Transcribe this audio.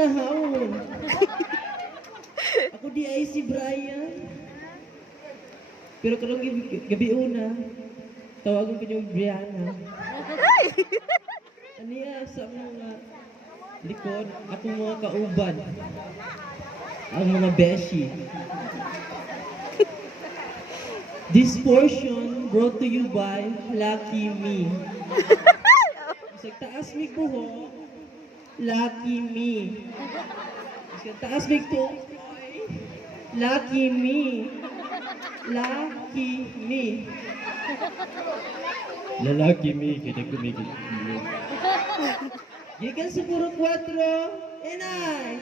manahawon. Ako di ay si Brian. Pero karong gabi una, tawagan ko yung Brianna. Aniya sa mga likod, akong mga kauban. Ang mga beshi. This portion brought to you by Lucky Me. Sa taas mi buho, Lucky Me. Sa taas mi tukoy, Lucky Me. Lucky Me. Lalaki mi, kita kumikit. Gikan siguro 4, enay.